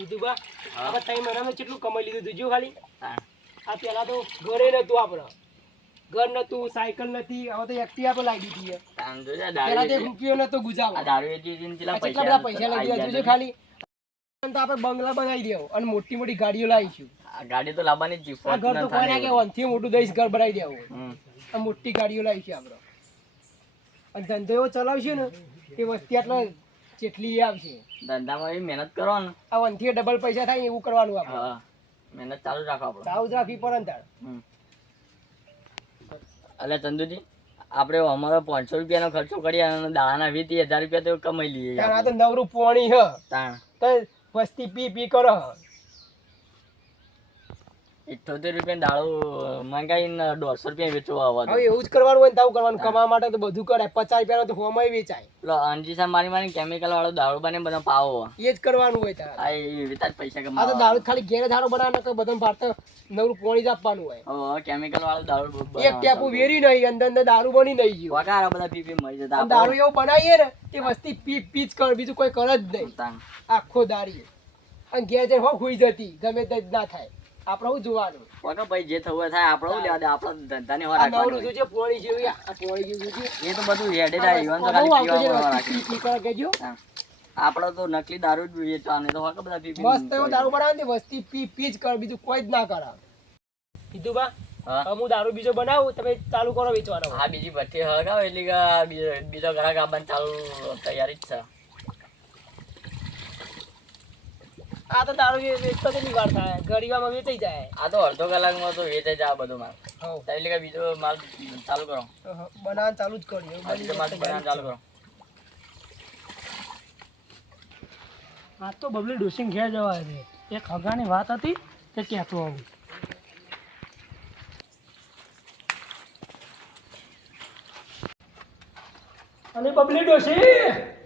કીધું બા. આપણે ત્રણ મહિનામાં કેટલું કમાઈ લીધું તું? જો ખાલી. આ પેલા તો ઘરે નતું આપણે. ઘર નતું સાયકલ નથી હવે તો એકટી આપણે લાગી આ પેલા તો રૂપિયો નતો ગુજાવો કેટલા બધા પૈસા લાગી ગયા જોજો ખાલી. તો આપણે બંગલા બનાવી દેવો અને મોટી મોટી ગાડીઓ લાવીશું. ગાડી તો લાવવાની જ છે આ ઘર તો કોઈ ના કે વનથી મોટું દઈશ ઘર બનાવી દેવું મોટી ગાડીઓ લાવીશું આપણે. અને ધંધો એવો ચલાવશે ને એ વસ્તી આટલો જેટલી આવશે? ધંધામાં એવી મહેનત કરો ને આ વનથી ડબલ પૈસા થાય એવું કરવાનું આપણે. હા મહેનત ચાલુ રાખો આપણે. ચાલુ જ રાખવી પડે ને તાર. એટલે ચંદુજી આપણે અમારો પાંચસો રૂપિયાનો ખર્ચો કરીએ અને દાડાના વીસ હજાર રૂપિયા તો કમાઈ લઈએ. આ તો નવરું પોણી હ. તાણ. તો વસ્તી પી પી કરો હ. ઇઠ્ઠોતેર રૂપિયા દાળો મંગાવીને દોઢસો રૂપિયા વેચવા આવવા હવે એવું જ કરવાનું હોય ને તાવું કરવાનું કમાવા માટે તો બધું કરે. પચાસ રૂપિયા તો હોમાય વેચાય. એટલે અંજી સાહેબ મારી મારી કેમિકલ વાળો દાળો બને બધા પાવો. એ જ કરવાનું હોય તાર. આ એ રીતે પૈસા આ તો કમાવા. દારૂ ખાલી ઘેર ધારો બનાવે કે બધા ભારત નવરું પોણી જ આપવાનું હોય. હવે કેમિકલ વાળો દારૂ એક ટેપુ વેરી નહીં અંદર અંદર દારૂ બની નહીં ગયું. વગાર બધા પી પી મરી જતા. દારૂ એવું બનાવીએ ને તે વસ્તી પી પી જ કર બીજું કોઈ કર જ નહીં. આખો દારી અને ઘેર જઈને હો ખુઈ જતી ગમે તે ના થાય. આપણે જોવાનું. કોનો ભાઈ જે થવું થાય આપણે લેવા દે આપણે ધંધાની રાખવાની નવરું. જોજે પોળી જેવી આ પોણી જેવું જોજે એ તો બધું હેડે થાય ઈવન તો ખાલી પીવા પી કરે કહેજો તો નકલી દારૂ જ વેચવાનું તો વગર બધા પી મસ્ત એવો દારૂ બનાવે ને વસ્તી પી પી જ કર બીજું કોઈ જ ના કરે કીધું બા હા. દારૂ બીજો બનાવું તમે ચાલુ કરો વેચવાનો. હા બીજી ભઠ્ઠી હગાવ એટલે બીજો બીજો ગ્રાહક આવવાની ચાલુ તૈયારી જ છે. આ તો દારૂ વેચતો તો કેટલી વાર થાય ગરીબામાં વેચાઈ જાય. આ તો અડધો કલાકમાં તો વેચાઈ જાય બધો માલ. એટલે કે બીજો માલ ચાલુ કરો. બનાવવાનું ચાલુ જ માલ બનાવવાનું ચાલુ કરો. આ તો બબલી ડોસિંગ ઘેર જવા છે. એક હગાની વાત હતી તે કહેતો આવું. અને બબલી ડોસી!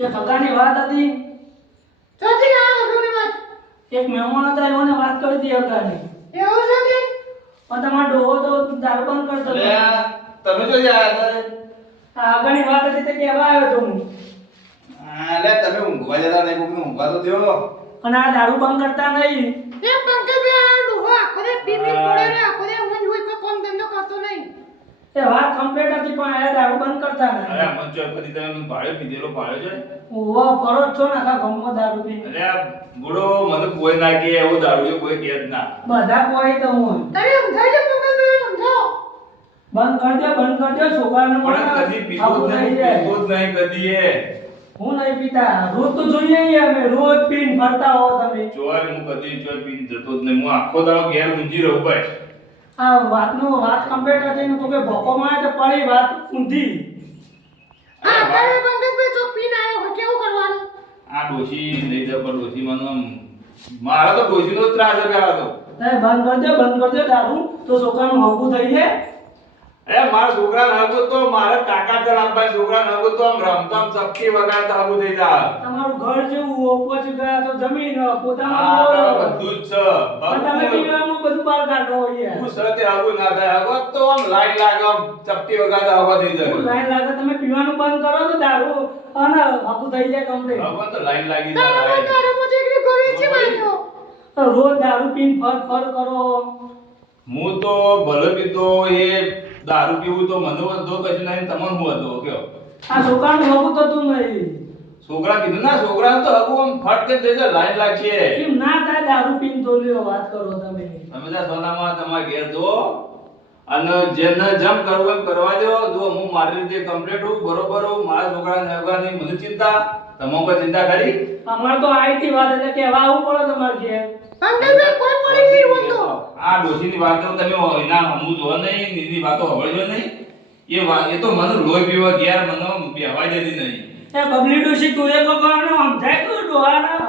એક હગાની વાત હતી. એક મહેમાન હતા એઓને વાત કરી હતી કે? પણ તમારો ડોહો તો દારૂ બંધ કરતો. તમે જો યાર તારે. આ આગળની વાત હતી તે કેવા આવ્યો તો હું. અલે તમે ઊંઘવા જતા નહીં કોકને ઊંઘવા તો દ્યો. અને આ દારૂ બંધ કરતા નહીં. એ વાત કમ્પ્લીટ હતી પણ એ દારૂ બંધ કરતા અરે મન જો ફરી તમે ભાડે પીધેલો ભાડે છે? ઓવો પરો છો ને કા ગમો દારૂ પી અરે બુડો મને કોઈ ના કે એવો દારૂ કોઈ કે જ ના. બધા કોઈ તો હું બંધ કરજો બંધ કરજો છોકરાને પણ કદી પીતો જ નહીં જાય. પીતો જ નહીં કદી એ. હું નહીં પીતા રોજ તો જોઈએ અમે રોજ પીન ફરતા હો તમે. જોર હું કદી જોર પીન જતો જ નહીં હું આખો દાડો ઘેર ઊંઘી રહું બસ. આ વાતનો વાત કમ્પ્લીટ હતી તો કે ભોકો મારે તો પડી વાત ઊંધી. કેવું કરવાનું? આ ડોશી લઈ જાય પર ડોશી માનો મારા તો ડોશીનો જ ત્રાસ પેલા તો. બંધ કરજો બંધ કરજો દારૂ તો છોકરાનું હોગું થઈ જાય. અરે મારા છોકરા નગો તો મારે તાકાત ચલાવવા છોકરા નગો તો આમ રમતા આમ ચપટી વગાડતા આવું થઈ જા તમારું ઘર જેવું ઓપોચ ગયા તો જમીન પોતાનું બધું જ છે. તમે બધું. પીવાનું બધું બહાર કાઢો હોય હું સરતે આવું ના થાય. આગો તો આમ લાઈટ લાગે આમ ચપટી વગાડતા આવું થઈ જાય. લાઈટ લાગે તમે પીવાનું બંધ કરો તો દારૂ અને આખું થઈ જાય કમ્પ્લીટ હવે તો લાઈન લાગી જાય. રોજ દારૂ પીન ફર ફર કરો. હું તો ભલે પીતો એ દારૂ પીવું તો મને વધો કશું નહીં તમને હું હતો કયો આ છોકરાનું તો તું નહીં. છોકરા કીધું ના છોકરા તો હગું આમ ફટ કે થઈ લાઈન લાગશે. કેમ ના થાય દારૂ પીને તો લ્યો વાત કરો તમે. તમે જા સોનામાં તમારા ઘેર જો અને જેને જમ કરવું એમ કરવા દો. જો હું મારી રીતે કમ્પ્લીટ હું બરોબર હું મારા છોકરાને હગવાની મને ચિંતા. તમે કોઈ ચિંતા કરી? અમારે તો આઈટી વાત એટલે કહેવા આવું પડે તમારે ઘેર. આ ડોશીની વાતો તમે એના હમું જો નહીં નીની વાતો હવળજો નહીં. એ વાત એ તો મને લોહી પીવા ગયા મને બેહવા દેતી નહીં. એ બબલી ડોશી તું એ વખત સમજાય તું ડોહાના?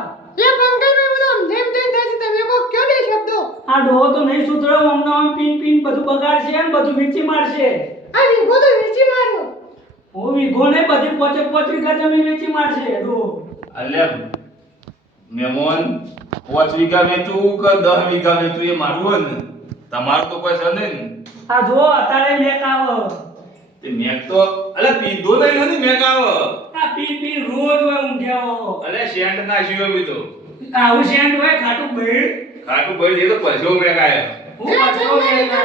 આ ડોહો તો નહીં સુધરો અમને આમ પીન પીન બધું બગાડશે એમ બધું વીચી મારશે. હું વીઘો નહીં બધી પોચે પોચ વીઘા જમીન વીચી મારશે ડોહો. અલ્યા મેમોન પાંચ વીઘા વેચું કે દસ વીઘા વેચું એ મારું હોય ને? તમારું તો કોઈ છે નહીં ને. આ જો અત્યારે મેક આવો. તે મેક તો અલે પીધો નહીં નથી મેક આવો. આ પી પી રોજ હોય ઊંઘ્યાઓ અલે શેન્ટ નાખ્યું હોય તો આવું શેન્ટ હોય ખાટું બળ ખાટું ભાઈ એ તો પછો મેક આયો. હું પાછો બેડ ના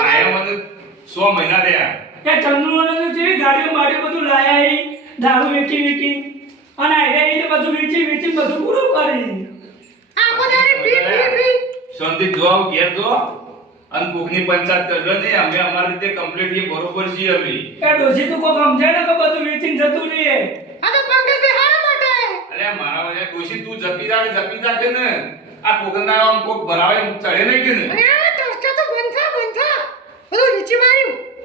આયા મને સો મહિના થયા. કે ચંદ્રનો જેવી ગાડીઓ બાડીઓ બધું લાયા દારૂ વેચી વેચી. અને આયરે એટલે બધું વેચી વેચી બધું પૂરું કરી. શાંતિ જો આવ ઘેર જો. અને કોકની પંચાયત કરજો નહીં અમે અમારી રીતે કમ્પ્લીટ એ બરોબર છીએ અમે. કે ડોસી તું કોક સમજાય ને તો બધું વેચીને જતું રહીએ. અલે મારા વજે ડોશી તું જપી રાખ જપી રાખે ને આ કોકના આમ કોક ભરાવે ચડે નહીં કે ને?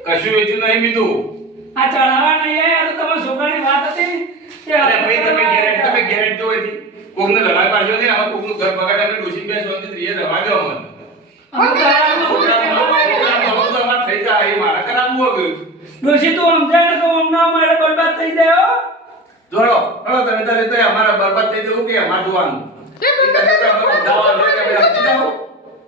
કશું વેચ્યું નહીં મીધું. આ ચડાવવા નહીં આ તો તમારા છોકરાની વાત હતી. ને કે અરે ભાઈ તમે ગેરેન્ટ તમે ગેરેન્ટ જો હતી કોકને લડાઈ પાડજો ને આમાં કોકનું ઘર બગાડે ડોશી બે શાંતિ રીએ રવા દો અમને. થઈ જાય મારા કરાવવું હવે ડોસી તું સમજાય તો હમણાં અમારે બરબાદ થઈ જાય હો. જોડો હળો તમે તારે તો અમારા બરબાદ થઈ જવું કે અમાર જોવાનું?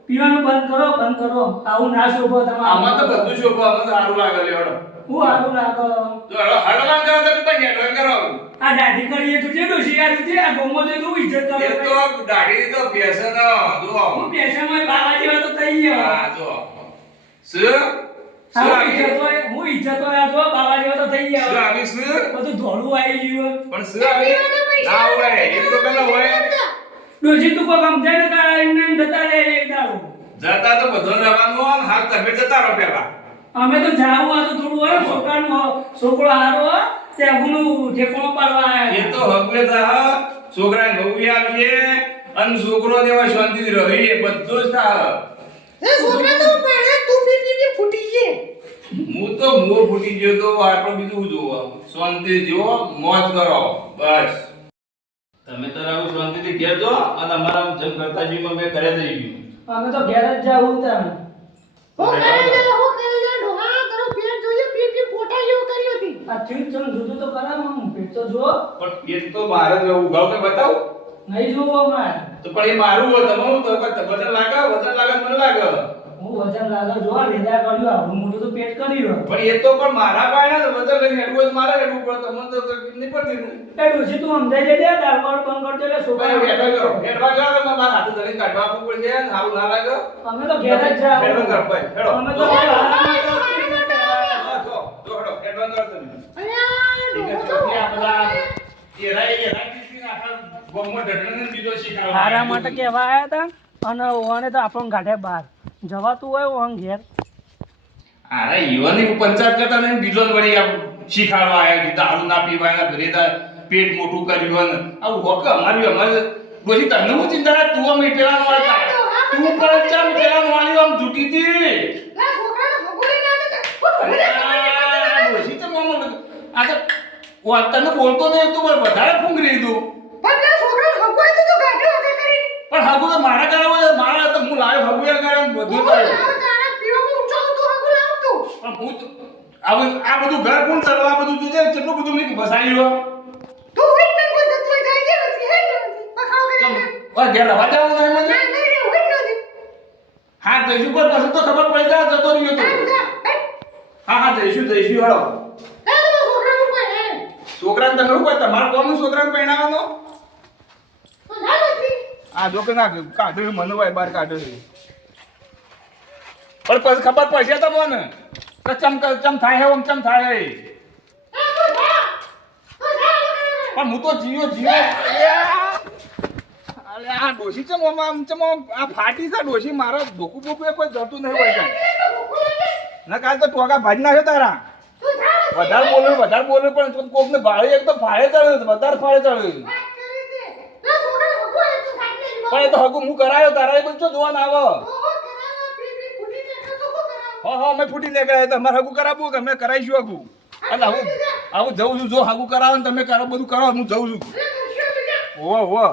પીવાનું બંધ કરો બંધ કરો. આવું ના શોભો આમાં તો તમારે બધું શોભો આમાં તો સારું લાગે લે હળો હું સારું લાગો. જો હળવા કરો તમે તો હેડવા કરો. આ દાઢી કરીએ તું જે આ આ ગોમો જે તું ઇજ્જત એ તો દાઢી તો ફેશન જો હું પેશામાં બાવા જેવા તો થઈ ગયો હા જો સ સ હું ઇજ્જત હોય હું ઇજ્જત હોય આ જો બાવા જેવા તો થઈ સ ગયા આવી શું? બધું ધોળું આવી ગયું પણ શું આવી? ના હોય એક તો પેલા હોય. ડોસી તું કોઈ સમજાય ને તારા એમને જતા રે એક દાડો. જતા તો બધો રહેવાનું હાલ તમે જતા રહો પેલા અમે તો જાવું આ તો થોડું હોય છોકરાનું છોકરો હારો હો, તે ઠેકોણો પાડવા એ તો હગવે થા છોકરા નવી આવીએ અને છોકરો દેવા શાંતિથી રહીએ બધું જ થા હું તો મો ફૂટી ગયો તો આપણે બીજું જોવો? શાંતિ જો મોજ કરો. બસ. તમે તો આવું શાંતિથી ઘેર જો અને અમારા જમ કરતા જીમાં મેં કરે થઈ ગયું. અમે તો ઘેર જ જાવું ત્યાં. આ ઠીક છે જુદું તો કરા હું પેટ તો જો પણ પેટ તો મારે જ ઉગાવ કે બતાવ? નહીં જોવો અમારે. તો પણ એ મારું હોય તમારું તો વજન લાગે વજન લાગે મને લાગે? હું વજન લાગે જો વેદા કર્યું આવડું મોટું તો પેટ કર્યું પણ એ તો પણ મારા પાયણા તો વજન લઈને હેડવું જ મારે હેડવું પડે તમને તો તકલીફ નહીં પડતી ને. એ ડોશી તું સમજાઈ દેજે દાળવાળ બંધ કરજો એટલે ભાઈ હેડવા કરો હેડવા કરો તો મારા હાથે ધરીને કાઢવા પડશે ને સારું ના લાગે. અમે તો ઘેર જ જાવ હેડવા કરો ભાઈ હેડો. અમે તો જો જો હેડો હેડવા કરો તમે. ઠીક છે, તો આ બધા એરાય એરાય કીધું આખા ગામમાં ઢઢણને બીજો શીખવાડવા હારા માટે છું. કહેવા હતા અને ઓને તો આપણને કાઢે બહાર જવાતું હોય ઓન ઘેર. અરે યુવાની પંચાયત કરતા નહીં બીજો વળી શીખાડવા આયા કે દારૂ ના પીવાના ઘરે પેટ મોટું કર્યું ને. આવું હોક અમારી અમારે ડોશી તને હું ચિંતા તું અમે પેલા નો તું પણ ચાલ પેલા વાળી આમ જૂટી હતી અરે આ ડોશી તો મોમાં લગ- આ તો તને બોલતો નહીં તો પણ વધારે ફૂંગરી દીધું પણ હાગુ તો મારા કરાવો છે, મારા તો હું લાવ્યો હાગુ એ કરે ને બધું પણ હું તો આ બધું આ બધું ઘર કોણ ચલાવે આ બધું જોજે કેટલું બધું મેં વસાયું ચમ વા ઘેર રવા દેવું નહીં મને? હા જઈશું પણ પછી તો ખબર પડી જાય જતો રહ્યો તો. હા હા જઈશું જઈશું હળો છોકરાને તમે કહો તમારે કોનું છોકરાને પહેણાવવાનો? આ જો કે ના કાઢ્યું મને હોય બહાર કાઢ્યું છે. પણ પછી ખબર પડશે તમને. કે ચમ ક- ચમ થાય હે ઓમ ચમ થાય હે. પણ હું તો જીયો જીયો અરે આ ડોશી ચમ આમ આમ ચમ આ ફાટી છે ડોશી. મારા ધોકું બોકું એ કોઈ જતું નહીં હોય. કાંઈ. ના કાલ તો ટોકા ભાજી નાખ્યો તારા. વધારે બોલે વધારે બોલે પણ કોક ને ભાડે એક તો ફાળે ચડ્યો વધારે ફાળે ચડ્યો પણ એ તો હગું હું કરાયો તારા એ બધું જોવા ના આવે હા હા અમે ફૂટી નીકળ્યા તો અમારે હગું કરાવવું કે અમે કરાવીશું હગું? એટલે હું આવું જઉં છું જો હગું કરાવો ને તમે કરો બધું કરો હું જઉં છું. હોવા હોવા.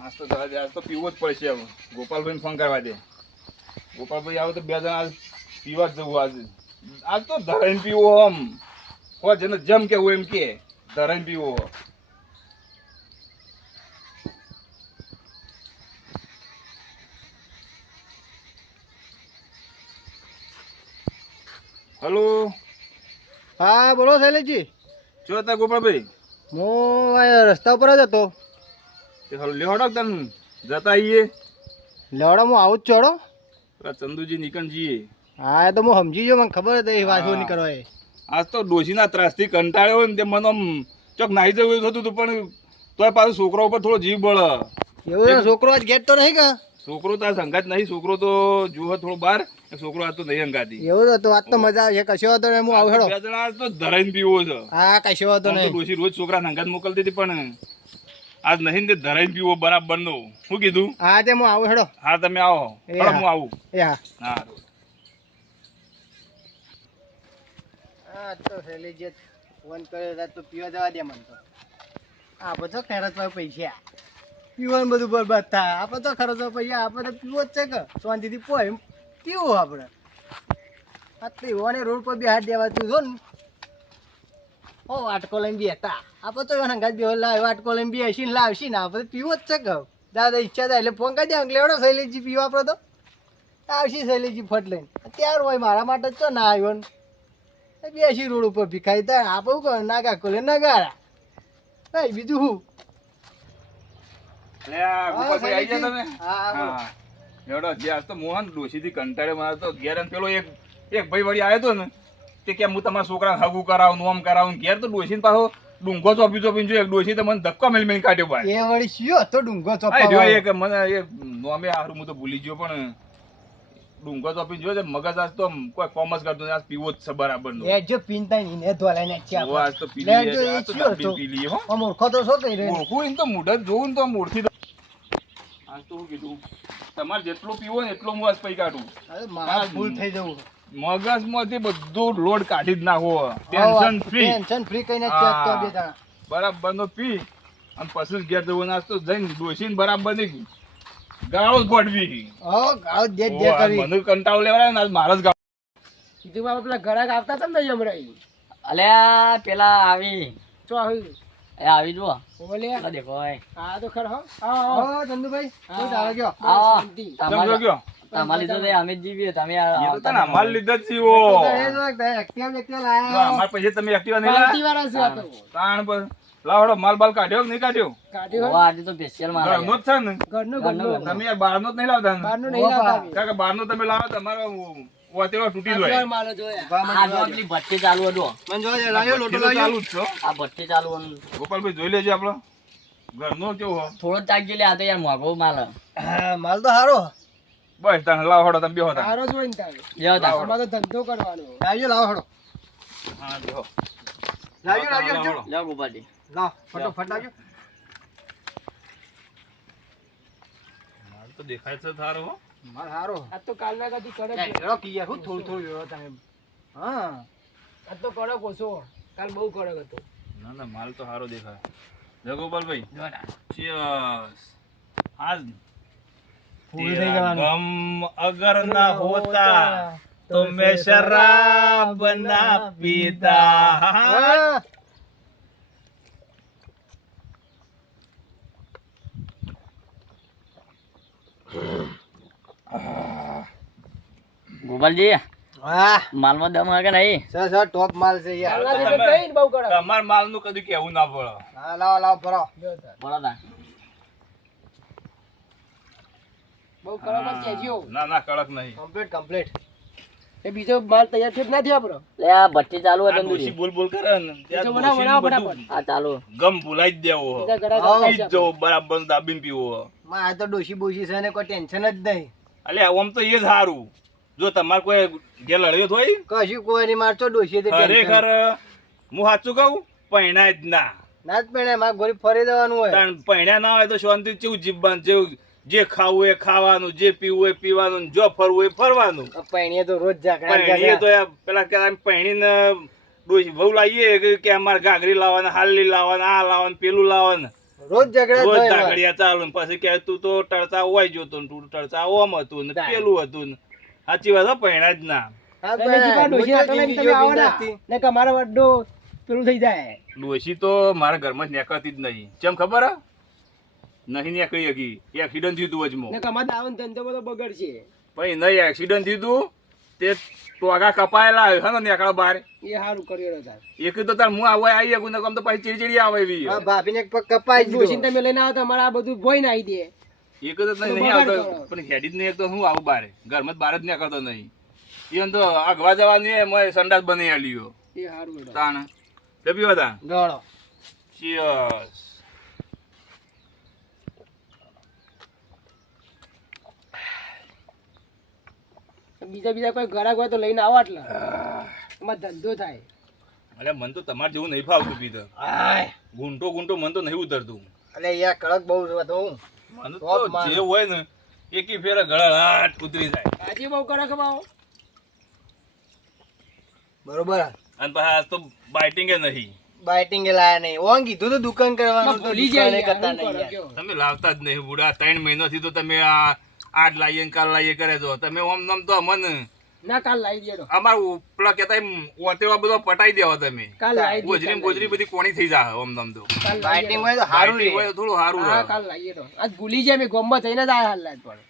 આજ તો જરા આજ તો પીવો જ પડશે હવે. ગોપાલભાઈને ફોન કરવા દે. ગોપાલભાઈ આવે તો બે જણા પીવા જવું આજે. આજ તો ધરાઈને પીવો આમ. હો જેને જેમ કેવું એમ કે ધરાઈને પીવો. હેલો. હા બોલો શૈલેષજી. જો હતા ગોપાળભાઈ. હું રસ્તા ઉપર જ હતો. લેવડો તને. જતા આવીએ લેવડો હું આવું જ ચડો ચંદુજી નીકળજીએ હા તો હું સમજી ગયો મને ખબર હતી એ વાત નહીં એ આજ તો ડોશીના ત્રાસથી કંટાળ્યો ને તે મને ચોક નાહી જવું એવું થતું હતું પણ તોય પાછું છોકરા ઉપર થોડો જીવ બળ. એવું છોકરો આજ ગેટ તો નહીં કે? છોકરો તો સંગાત નહીં છોકરો તો જુઓ થોડો બહાર છોકરો આજ તો નહીં અંગાતી એવું તો વાત તો મજા આવે કશો હતો નહીં હું આવું હેડો બે જણા આજ તો ધરાઈને પીવો છે. હા કશો હતો નહીં. ડોશી રોજ છોકરા સંગાત મોકલતી હતી પણ આજ નહીં ને તે ધરાઈને પીવો બરાબર નો શું કીધું? હા તે હું આવું હેડો. હા તમે આવો. હું આવું. એ હા. હા. હા, તો શૈલેષજી ફોન કર્યો હતા તો પીવા જવા દે મને તો. આ બધો ખર્ચવા પૈસા. પીવાનું બધું બરબાદ થાય. આપણે તો ખર્ચવા પૈસા આપણે તો પીવો જ છે કે. શાંતિથી પોય પીવું આપણે આ તો એવાને રોડ પર બી હાથ દેવાતું જો ને. ઓ વાટકો લઈને આપણે તો એવા હંગાત બેહો લાવ, વાટકો લાવશી ને. આપણે પીવો જ છે કે. દાદા ઈચ્છા થાય એટલે ફોન કરી દે. લેવડો શૈલેષજી પીવા આપણે તો. આવશી શૈલેષજી ફટ લઈને. ત્યાર હોય મારા માટે જ તો ના આવ્યો ને. બેસી રોડ ઉપર ભીખાઈ થાય આપણે શું નાગા કોલે નગારા. ભાઈ બીજું હા, બોલો. હા એવડો જે આજ તો મોહન ડોશીથી કંટાળે મારે તો ઘેર અને પેલો એક એક ભાઈ વળી આવ્યો હતો ને તે કે હું તમારા છોકરાને હગું કરાવું નોમ કરાવું ઘેર તો ડોશીને પાછો ડુંગો ચોપી ચોપી જો એક ડોશી તો મને ધક્કો મેલ મેલી કાઢ્યો ભાઈ. એ વળી શિયો તો ડુંગો ચોપા એક મને નોમે હારું હું તો ભૂલી ગયો પણ ડુંગો ચોપીને જોયો છે મગજ આજ તો કોઈ કોમર્સ કરતો આજ પીવો જ છે બરાબર નો જો પીનતા નહીં ને ધોલાઈ નાખ્યા ઓ, આજ તો પી લે જો એ તો તો. પી લી હો. ઓળખો તો શું કહી રહ્યો ઓળખું ઇન તો મોઢે જોઉં તો ઓળખી આજ તો કીધું તમારે જેટલો પીવો ને એટલો હું આજ પૈ કાઢું. અરે મારા ભૂલ થઈ જવું. મગજમાંથી બધું લોડ કાઢી જ નાખો. ટેન્શન ફ્રી ટેન્શન ફ્રી કઈને ચેક. તો બે જણા બરાબર નો પી. અને પછી જ ઘેર જવું નાસ્તો જઈને ડોસીને બરાબરની ગાળો જ ગોઠવી હો ગાવ દે દે કરી. મને કંટાળો લેવાય ને આજ મારે જ ગાળો. કીધું બાબા પેલા ઘરાક આવતા ને જમરાઈ અલ્યા પેલા આવી. ચો આવી? એ આવી દેખો આ તો ખરો હા. ચંદુભાઈ? તમારી લીધે અમે જીવીએ તમે અમારે લીધે જ છીએ, ઓ. તો એ જો એક એક્ટિવા બેક્ટિવા તો લાયા. અમારે પછી તમે એક્ટિવા નહીં આ. તાણ પર. લાવડો માલ બાલ કાઢ્યો કે નહીં કાઢ્યો કાઢ્યો આજે તો સ્પેશિયલ માલ ઘરનો જ છે ને ઘરનો ઘરનું. તમે યાર બહારનો જ નહીં લાવતા ને? બહારનો નહીં લાવતા કારણ કે બહારનો તમે લાવો તમારો વાતેલો તૂટી જાય માલ જોયા. આ જો ભઠ્ઠી ચાલુ હતું મને જોવા દે, લોટો ભઠ્ઠી ચાલુ જ આ ભઠ્ઠી ચાલુ હતું. ગોપાલભાઈ જોઈ લેજો આપણો ઘરનો કેવો હો થોડો ચાક લે આ તો યાર મોઘો માલ હા, માલ તો સારો બસ તને લાવો હડો તમે બેહો તાણ. જ હોય ને તારે. લ્યો તા. અમારે ધંધો કરવાનો લાવજો લાવો હળો હા બેહો લાવજો લાવજો લાવો, લાવજો. લાવો. લ્યો ગોપાલજી. લાવ તો દેખાય છે થારો હો. હારો. આ તો કાલ ના કદી કડક એડો કીયા હું થોડું થોડું જોયો તમે હા. આ તો કડક ઓછો. કાલ બહુ કડક હતો. ના ના માલ તો હારો દેખાય. જગોપાલ ભાઈ ચીયર્સ આજ ગમ અગર ના હોતા તો મેં શરાબ ના પીતા ગોપાલજી વાહ. માલમાં દમ હે કે નહીં? સર સર ટોપ માલ છે યાર. તમાર માલનું કદી કેવું ના પડે. હા લાવો લાવો ભરો. બોલો તા. બહુ કડક જ કહેજો ના ના કડક નહીં. કમ્પ્લીટ કમ્પ્લીટ એ બીજો માલ તૈયાર થયો ના નથી આપણો? લે આ ભઠ્ઠી ચાલુ હે હતી ડોશી બોલ બોલ કરે ને બીજો બનાવો, બનાવો આ ચાલુ. ગમ ભૂલાઈ જ દેવો છે. જ જવો બરાબર દાબીન પીવો આ તો ડોશી બોશી છે ને કોઈ ટેન્શન જ નહીં. અલ્યા આમ તો એ જ સારું. જો તમારે કોઈ ઘેર લડ્યો હોય કશું કોઈ નહીં મારતો ડોશી ખરેખર હું સાચું કહું પૈણા જ ના. ના જ પૈણા મારે ગોળી ફરી દેવાનું હોય. તાણ પૈણા ના હોય તો શાંતિ જેવું જીવવાનું જેવું જે ખાવું એ ખાવાનું જે પીવું એ પીવાનું જો ફરવું એ ફરવાનું. પૈણીએ તો રોજ પૈણીએ તો પેલા કહેવાય પૈણીને ડોશી બહુ લાવીએ કે- અમારે ઘાઘરી લાવવાના હાલી લાવવાના આ લાવવાનું પેલું લાવવાનું. રોજ ઝઘડા રોજ ઝઘડિયા ચાલુ ને પછી કે તું તો ટળતા હોય જોતો તું તું ટળતા ઓમ હતું ને પેલું હતું ને. સાચી વાત હો, જ ના. આવો વડો પેલું થઈ જાય. ડોશી તો મારા ઘરમાં જ નીકળતી જ નહીં. ચમ ખબર હે? નહીં નીકળી હકી એક્સિડન્ટ થયું હતું વચમાં. કે ધંધો બધો બગડશે. પછી નહીં એક્સિડન્ટ થયું હતું તે ટોગા કપાયેલા હે ને નેકળો બહાર એ સારું કર્યો તાર. એક તો તાર હું આવો આવી શકું ને કમ તો પછી ચીડચીડી આવે એવી. હા ભાભી ને કપાઈ દીધો તમે લઈને આવો તો અમારે આ બધું ભોય નાખી દે. એક તો તને નહીં આવતો પણ હેડી જ નહીં તો હું આવું બારે. ઘરમાં જ બહાર જ નીકળતો નહીં. એમ તો અગવા જવાની મોય સંડાસ બની આલ્યો. એ સારું તાણ. તા. ગણો ચિયર્સ બીજા બીજા કોઈ ઘરાક હોય તો લઈને આવો એટલે એમાં ધંધો થાય. અલે મન તો તમારે જેવું નહીં ફાવતું પીતો ગુંટો ગુંટો મન તો નહીં ઉતરતું. અલે યાર કડક બહુ હતો હું. મને તો જે હોય ને એકી ફેરે ગળા ઉતરી જાય. આજે બહુ કડક ખબાવો બરોબર. અને પાછા આજ તો બાઇટિંગ નહીં. બાઇટિંગ લાયા નહીં. ઓન કીધું તો દુકાન કરવાનું તો લીજે કરતા નહીં? તમે લાવતા જ નહીં બુડા. ત્રણ મહિનાથી તો તમે આ આઠ લાવીએ ને કાલ લાવીએ કરે છો તમે ઓમ નમ તો અમને. ના કાલ લાવી દેજો. અમારું પેલા કહેતા એમ ઓતેવા બધો પટાઈ દેવો તમે. કાલ લાવી ગોજરી ગોજરી બધી કોણી થઈ જા ઓમ નમ તો. બાઇટિંગ હોય તો સારું Biting હોય થોડું સારું હા કાલ લાવીએ તો આજ ભૂલી જાય મેં ગોમ્બા થઈને જ આયા હાલ લાજ પણ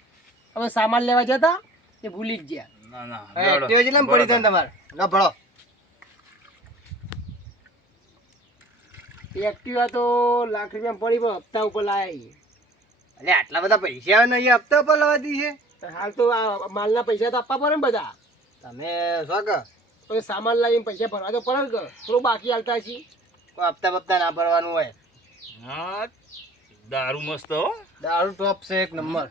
અમે સામાન લેવા જતા એ ભૂલી જ ગયા. ના ના. પડી તમારે. લો ભળો. એક્ટિવા તો લાખ રૂપિયા પડી પણ હપ્તા ઉપર લાયા અલે આટલા બધા પૈસા નહીં આપતા પણ લવાતી છે? હાલ તો આ માલના પૈસા તો આપવા પડે ને બધા. તમે શું કહો? તો સામાન લાવીને પૈસા ભરવા તો પડે કે થોડું બાકી હાલતા છીએ કોઈ હપ્તા બપ્તા ના ભરવાનું હોય. હા દારૂ મસ્ત હો. દારૂ ટોપ છે એક નંબર.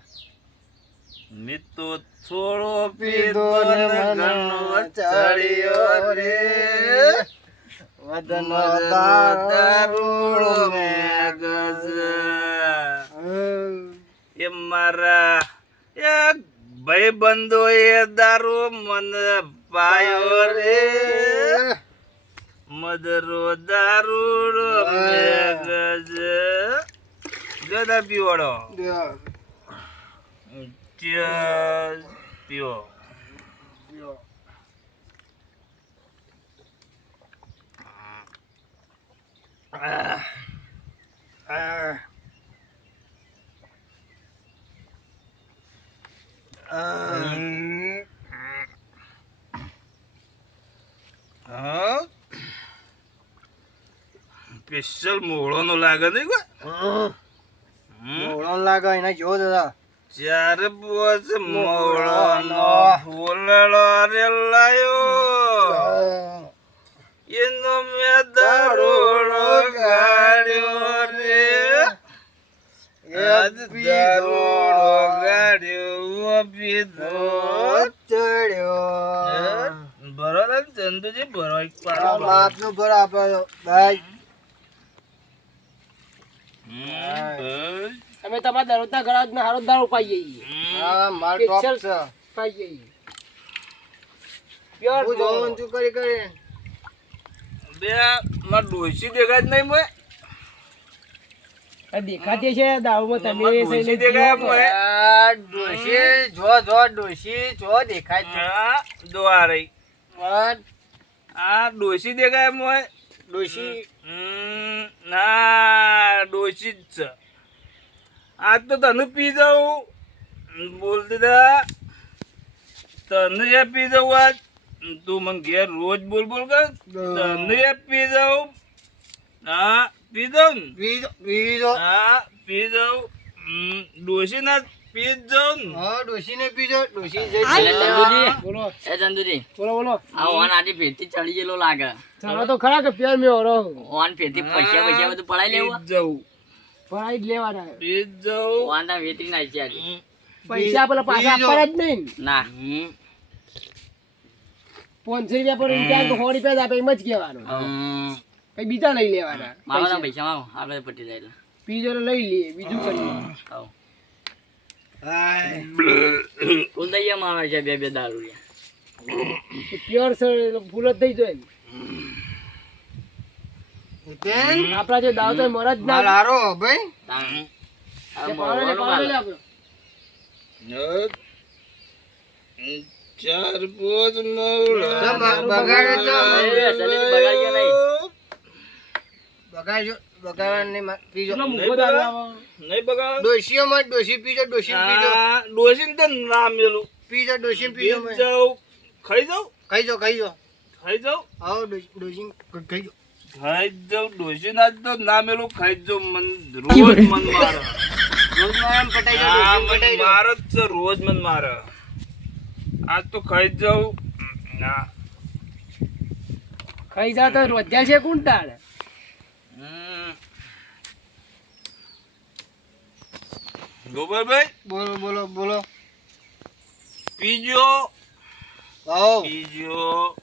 નીતો તો થોડો પીધો ને ઘણો ચડ્યો રે. વદનો દારૂ મેઘ એ મારા એક ભાઈ બંધો એ દારૂ મન પાયો રે. મદરો દારૂડો મેગજ. ગદા પીવડો. Cheers. Ah. હા સ્પેશિયલ મોળોનો લાગે નહીં કોઈ. મોળો લાગે એને જો દાદા. ચાર પોચ મોળોનો ફૂલડો રે લાયો. એનો મેં દારૂડો ગાડ્યો રે. ચંદુજી ભરો ભાઈ અમે તમારા દરરોજના ઘરાજના હારો દારૂ પાઈએ છીએ હા માર ટોપ. છે પ્યોર કરી કરી. બે માર ડોસી દેખાય જ નહીં મોય. દેખાતી છે દારૂમાં તમે ડોશી દેખાય ડોશી જો જો ડોશી જો દેખાય છે. હા જો આ રહી આ ડોસી દેખાય મોય ડોશી ના ડોશી જ છે. આજ તો તને પી જાઉં. બોલ દીધા તને જે પી જાઉં આજ તું મને ઘેર રોજ બોલ બોલ કર. તને પી જાઉં હા પી ને બીજો બીજો હા પી હમ, ડોસી ના પી જ હા ડોશી ને બીજો ડોશી જઈ ચંદુજી. બોલો. એ ચંદુજી. બોલો બોલો. આ ઓન આજી ભેટથી ચડી ગયેલો લાગે. ચાલો તો ખરા કે પ્યાર મેં રહો ઓન ભેટથી પૈસા પૈસા બધું પડાઈ લેવું? જ જાઉં જ લેવાના. પી જ ઓન તા વેતરી ના આજે. પૈસા પેલા પાછા. આપવાના જ નહીં. ના. પાંચસો રૂપિયા પર રૂપિયા સો રૂપિયા જ આપે એમ જ કહેવાનું. કઈ બીજા લઈ લેવાના. મારો પૈસા. માં મારો આપણે પટી જાય બીજો લઈ લઈએ બીજું કરીએ. હાય. મારે છે બે બે દારૂ પ્યોર ફૂલ જ થઈ જાય આપડા જે દાવ તો મરજ જ ના લારો ભાઈ ચાર પોચ નવડા બગાડે તો. બગાડે ચમ. બગાડજો બગાડવાની માં પીજો. આવે. નહીં બગાડ ડોશીઓમાં ડોશી પીજો ડોશી પીજો. આ ડોશીને તો ના મેલું. પીજો ડોશી પીજો જાઉં ખાઈ જાઉં ખાઈ જાઉં આવો ખાઈ જાઉં ડોસી ના તો ના મેલું. ખાઈ જાઉં મન રોજ મન મારે. રોજ મન પટાઈ જ રોજ મન આજ તો ખાઈ જાઉં ના. ખાઈ જા તો રોજ્યા છે કોણ ગોપાલભાઈ? બોલો બોલો બોલો. પીજો. આવો. પીજો.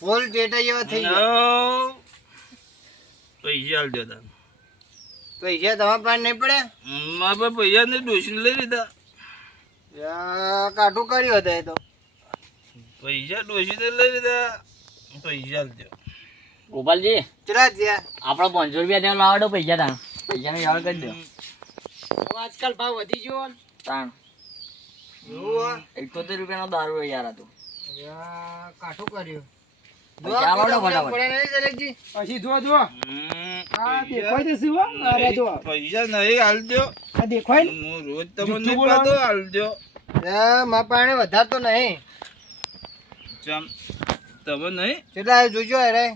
ફૂલ ડેટા જેવા થઈ ગયો. પૈસા આલજો દો પૈસા તમારા પાસે નહીં પડે? મારા પાસે પૈસા ને ડોસીને લઈ લીધા. કાઢું કર્યું હતું એ તો. પૈસા ડોસીને લઈ લીધા. પૈસા આલ દો ગોપાલજી ચલા ત્યાં આપણે પાંચસો રૂપિયા ત્યાં લાવડો પૈસા તાણ. પૈસાનો વ્યવહાર કરી દો. આજકાલ ભાવ વધી ગયો તાણ. એકોતેર રૂપિયાનો દારૂ યાર હતો કાઠું કર્યું. પૈસા આલો ને ફટાફટ. પડે નહીં દરેકજી? પછી જો જો આ દેખાય છે શું હો? અરે જો. પૈસા નહીં આલ દો આ દેખાય ને? હું રોજ તમને જુઠ્ઠું નહીં બોલવાનું. પાડો આલ દો યા, મારા પાસે વધારતો નહીં. તમે નહીં? કેટલા આવ્યું જોજો અરે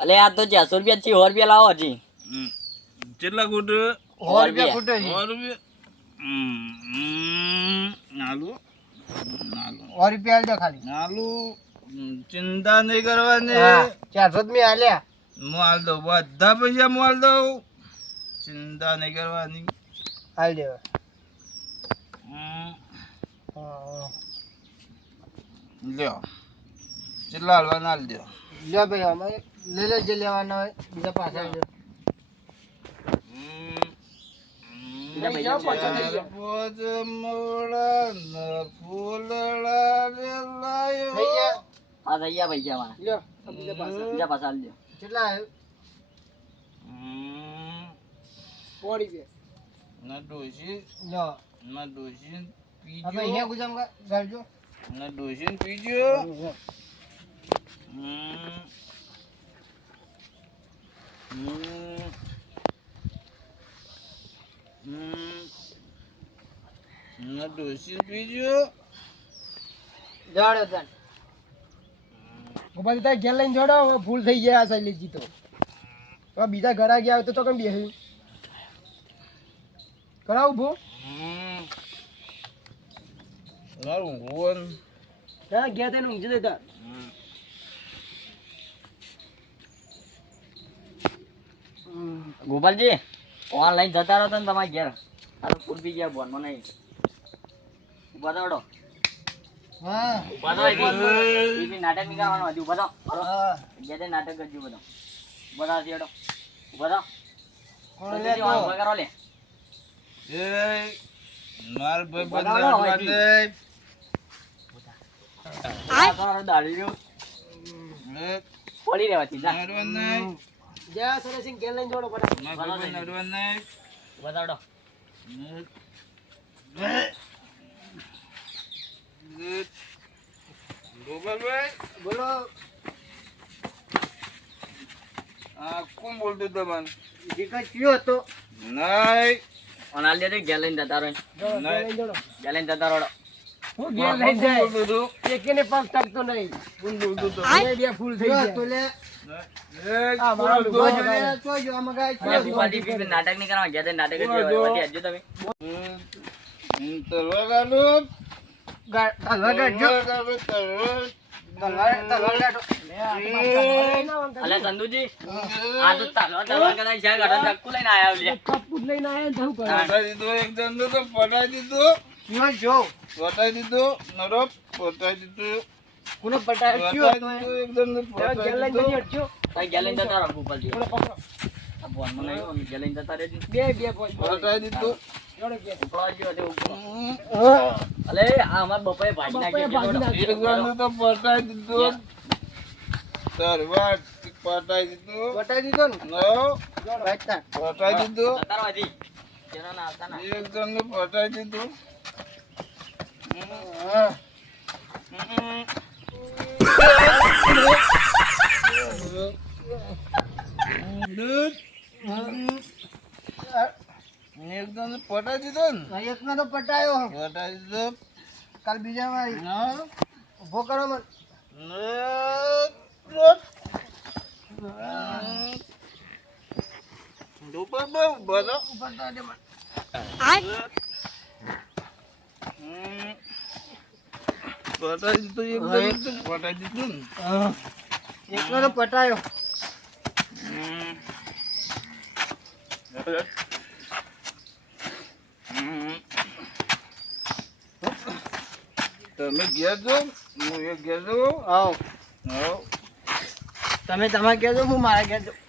અલે આ તો ચારસો રૂપિયા છે સો રૂપિયા લાવો હજી. કેટલા ફૂટ સો રૂપિયા ફૂટ સો રૂપિયા? નાલું. સો રૂપિયા આલજો ખાલી. નાલું. ચિંતા નહીં કરવાની. ચારસો જ મેં આલ્યા. હું આલ દઉં. બધા પૈસા હું આલ દઉં. ચિંતા નહીં કરવાની. હાલ દેવા લ્યો. કેટલા હાલવાના હાલ દો લ્યો ભાઈ અમે લઈ લો જે. લેવાના હોય બીજા પાછા. ડોશી પીજો. ડોશી પીજો. જાડો તન ગોપાલ તારે ઘેર લઈને જોડો ભૂલ થઈ ગયા આ શૈલેષજી તો. હવે બીજા ઘરે ગયા હોય તો તો કેમ બેહ્યું? કરાવું ભૂ. ના ગયા તેને ઊંઘી દેતા ગોપાલજી ઓનલાઈન જતા રહો તો ને તમારા ઘેર. આ તો ફૂલ બી ગયા બોનમાં નહીં. ઊભા. ઈ બી નાટક નહીં હજી ઊભા થો જે નાટક કરજો બધો. ઊભા હજી તો લે જલ્દી ઊભા કરો લે. માર ભાઈ બંધ. પડી રહેવાથી જા. જ્યાં શૈલેષજી ઘેર લઈને જોડો થો હડો. ગોપાલભાઈ બોલો. આ કોણ બોલતું તમને વિકાસ કયો હતો. નહીં. અને હાલ દેજો લઈને જતા રહો જોડો, લઈને જતા રહો. હું જાય? પગ નહીં. ફૂલ થઈ લે. નાટક નહીં કરવાનું ઘેર નાટક કરજો જો. તમે. અલે ચંદુજી આ તો તાલવા તાલવા કદાચ છે ગાડો ચક્કુ લઈને આયા લે કપૂર લઈને આયા ને કરે? પટાઈ દીધો એક જણનો તો પટાઈ દીધો જો? પટાઈ દીધો નરો પટાઈ દીધો કોનો પટાયો? કયો હતો એ? દીધો એક જણને હવે ઘેર પટાઈ લઈને દીધો જજો, હટજો. ભાઈ ગેલેન જતા રહો ગોપાલજી જોડો પકડો. આ ફોનમાં નહીં હોય, જતા રહેજો બે બે પોઈન્ટ. પટાઈ દીધો. અલે આ અમાર બપાએ ભાજી નાખી તો પટાઈ દીધો તરવાર પટાઈ દીધો પટાઈ દીધો ને? નરો વાંચતા. પટાઈ દીધો જતા રહો ના આવતા ના. એક પટાઈ દીધો હા. હમ. એક જણને પટાઈ દીધો ને એકનો તો પટાયો પટાઈ દીધો કાલ બીજા વાળી ઊભો કરો મને હા. એકલો તો પટાયો. તમે ઘેર જો હું એ ઘેર જો આવો. તમે તમારે જો હું મારા ઘેર જાઉં.